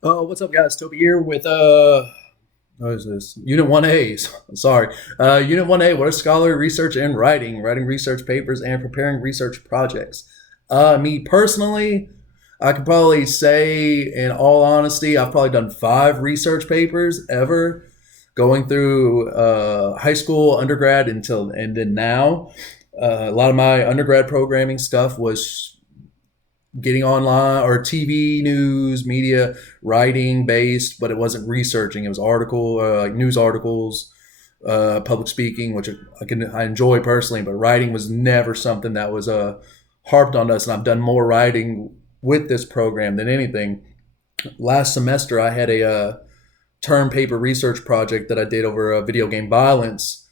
What's up, guys? Toby here with what is this? Unit 1A. Sorry. Unit 1A, what are scholarly research and writing research papers and preparing research projects. Me personally, I could probably say, in all honesty, I've probably done 5 research papers ever, going through high school, undergrad, and then now. A lot of my undergrad programming stuff was getting online or TV news, media, writing based, but it wasn't researching. It was like news articles, public speaking, which I enjoy personally, but writing was never something that was harped on us. And I've done more writing with this program than anything. Last semester, I had a term paper research project that I did over video game violence.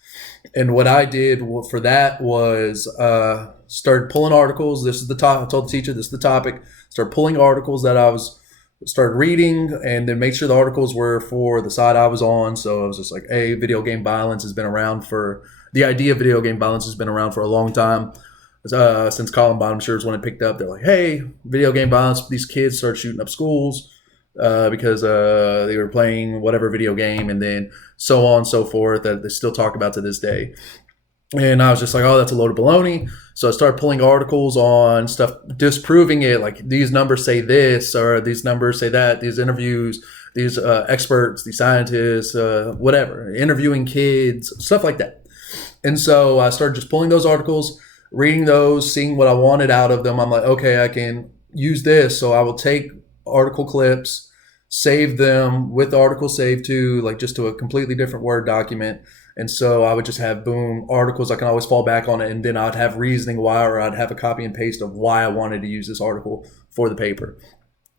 And what I did for that was started pulling articles. This is the top. I told the teacher this is the topic. Started pulling articles that started reading, and then make sure the articles were for the side I was on. So I was just like, hey, video game violence has been around for the idea of video game violence has been around for a long time. Since Columbine, I'm sure is when it picked up. They're like, hey, video game violence. These kids start shooting up schools because they were playing whatever video game, and then so on and so forth that they still talk about to this day. And I was just like, oh, that's a load of baloney. So I started pulling articles on stuff disproving it, like these numbers say this, or these numbers say that, these interviews, these experts, these scientists, whatever, interviewing kids, stuff like that. And so I started just pulling those articles, reading those, seeing what I wanted out of them. I'm like, okay, I can use this. So I will take article clips, save them with the article saved to like just to a completely different Word document. And so I would just have boom articles I can always fall back on it, and then I'd have reasoning why, or I'd have a copy and paste of why I wanted to use this article for the paper.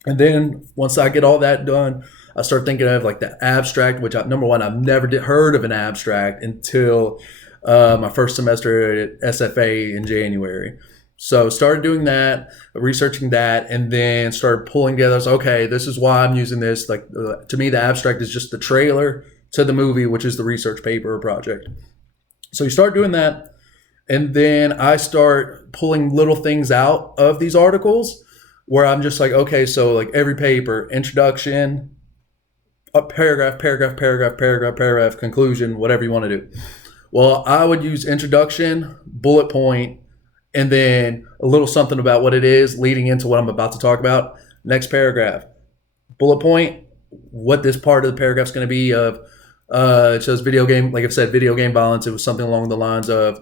And then once I get all that done, I start thinking of like the abstract, which number one, I've never heard of an abstract until my first semester at SFA in January. So started doing that, researching that, and then started pulling together. So, okay, this is why I'm using this. Like to me, the abstract is just the trailer to the movie, which is the research paper or project. So you start doing that, and then I start pulling little things out of these articles where I'm just like, okay, so like every paper, introduction, a paragraph, conclusion, whatever you want to do. Well, I would use introduction, bullet point, and then a little something about what it is leading into what I'm about to talk about. Next paragraph, bullet point, what this part of the paragraph is going to be of. It shows video game, like I've said, video game violence. It was something along the lines of,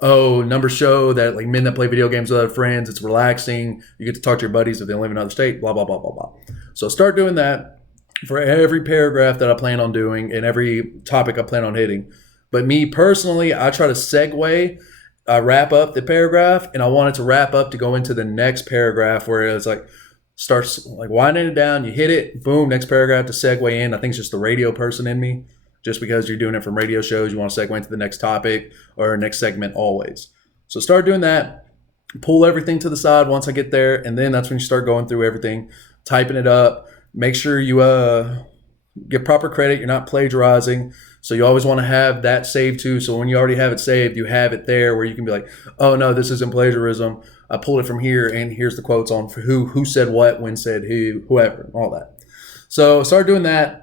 oh, numbers show that like men that play video games with other friends, it's relaxing. You get to talk to your buddies if they live in another state, blah, blah, blah, blah, blah. So start doing that for every paragraph that I plan on doing and every topic I plan on hitting. But me personally, I try to segue. I wrap up the paragraph, and I want it to wrap up to go into the next paragraph where it's like starts like winding it down. You hit it, boom, next paragraph to segue in. I think it's just the radio person in me. Just because you're doing it from radio shows, you want to segue into the next topic or next segment always. So start doing that. Pull everything to the side once I get there, and then that's when you start going through everything, typing it up. Make sure you get proper credit. You're not plagiarizing. So you always want to have that saved too. So when you already have it saved, you have it there where you can be like, oh no, this isn't plagiarism. I pulled it from here, and here's the quotes on for who said what, when said who, whoever, all that. So start doing that.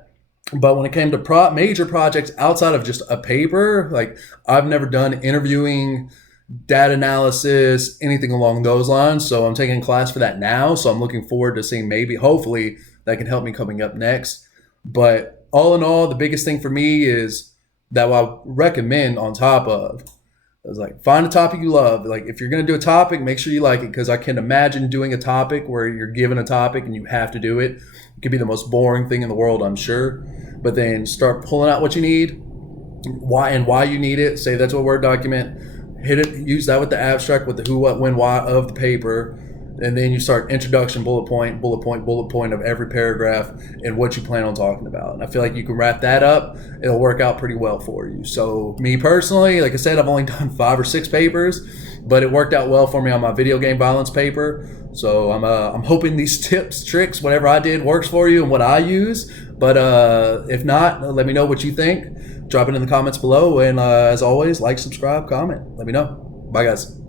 But when it came to major projects outside of just a paper, like I've never done interviewing, data analysis, anything along those lines. So I'm taking a class for that now. So I'm looking forward to seeing hopefully that can help me coming up next. But all in all, the biggest thing for me is that I recommend on top of is like find a topic you love. Like if you're going to do a topic, make sure you like it, because I can imagine doing a topic where you're given a topic and you have to do it. It could be the most boring thing in the world, I'm sure. But then start pulling out what you need, why you need it. Say that's a Word document. Hit it. Use that with the abstract, with the who, what, when, why of the paper. And then you start introduction, bullet point of every paragraph and what you plan on talking about. And I feel like you can wrap that up. It'll work out pretty well for you. So me personally, like I said, I've only done 5 or 6 papers, but it worked out well for me on my video game violence paper. So I'm hoping these tips, tricks, whatever I did works for you and what I use. But if not, let me know what you think. Drop it in the comments below. And as always, like, subscribe, comment. Let me know. Bye, guys.